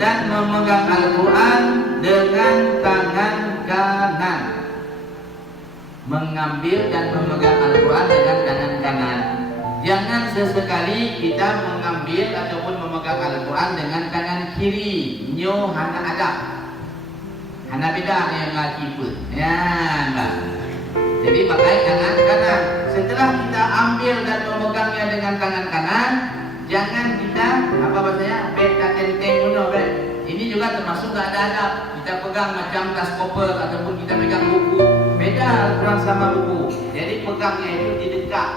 dan memegang Al-Quran dengan tangan kanan. Mengambil dan memegang Al-Quran dengan tangan kanan. Jangan sesekali kita mengambil ataupun memegang Al-Quran dengan tangan kiri. Nyo hana adab, hana beda yang laki pun. Ya, mbak. Jadi pakai tangan kanan. Setelah kita ambil dan memegangnya dengan tangan kanan, jangan kita apa bahasanya beta tenteng dulu. Ini juga termasuk gak ada adab. Kita pegang macam tas koper ataupun kita pegang buku. Beda Al-Quran sama buku. Jadi pegangnya itu di dekat.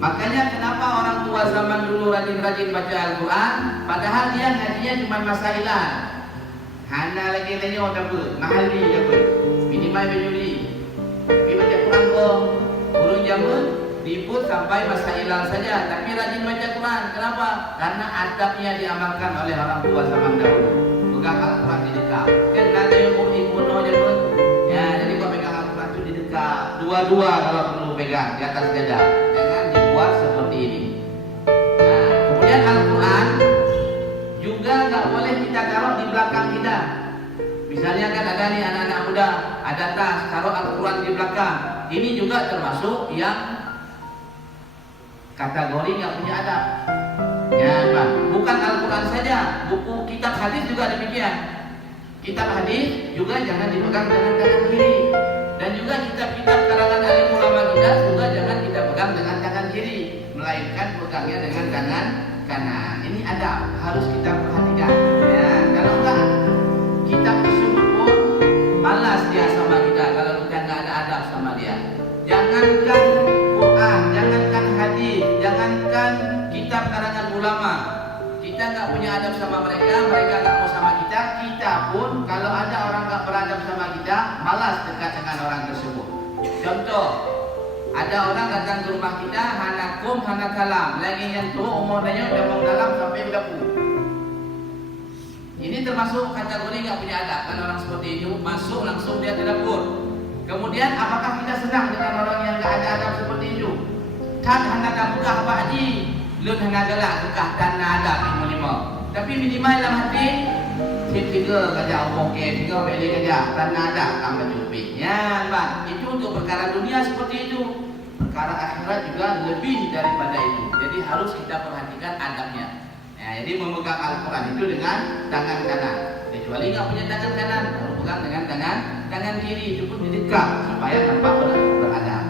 Makanya kenapa orang tua zaman dulu rajin-rajin baca Al-Quran, padahal dia ngajinya cuma masailah. Hana lagi lenyo apa? Mahali apa? Minimal bejuli. Tapi baca Quran kok urung jamun diput sampai masailah saja, tapi rajin baca Quran. Kenapa? Karena adabnya diamalkan oleh orang tua zaman dahulu. Pegang Al-Quran di dekat. Kan ada yang kuno aja pun. Ya, jadi kau pegang Al-Quran itu di dekat. Dua-dua kalau perlu pegang di atas dada. Jangan dibuat seperti ini. Nah, kemudian Al-Quran juga nggak boleh kita taruh di belakang kita. Misalnya kan ada nih anak-anak muda, ada tas, taruh Al-Quran di belakang. Ini juga termasuk yang kategori nggak punya adab. Ya, Bang. Bukan Al-Quran saja, buku kitab hadis juga demikian. Kitab hadis juga jangan dipegang dengan tangan kiri. Dan juga kitab-kitab karangan alim ulama kita juga jangan kita pegang dengan tangan kiri, melainkan pegangnya dengan tangan kanan. Ini adab, harus kita perhatikan. Ya, kalau enggak kitab tersebut pun malas dia sama kita kalau kita nggak ada adab sama dia. Jangankan Quran, jangankan hadis, jangankan kitab karangan ulama, kita nggak punya adab sama mereka, mereka nggak mau sama kita. Kita pun kalau ada orang nggak beradab sama kita, malas dekat dengan orang tersebut. Contoh, ada orang datang ke rumah kita, hanakum hana kalam, lagi nyentuh umurnya udah mau dalam sampai dapur. Ini termasuk kategori nggak punya adab. Kan orang seperti itu masuk langsung dia ke dapur. Kemudian apakah kita senang dengan orang yang nggak ada adab seperti itu? Kan hana kabukah Pak Haji, lun hana galak dekah tanah adab lima. Tapi minimal dalam hati tiga kerja oke, tiga beli kerja tanah adab tambah cupiknya, Pak. Itu untuk perkara dunia seperti itu. Perkara akhirat juga lebih daripada itu. Jadi harus kita perhatikan adabnya. Ya, jadi memegang Al-Quran itu dengan tangan kanan. Kecuali nggak punya tangan kanan, harus pegang dengan tangan kiri. Itu pun didekat supaya nampak beradab.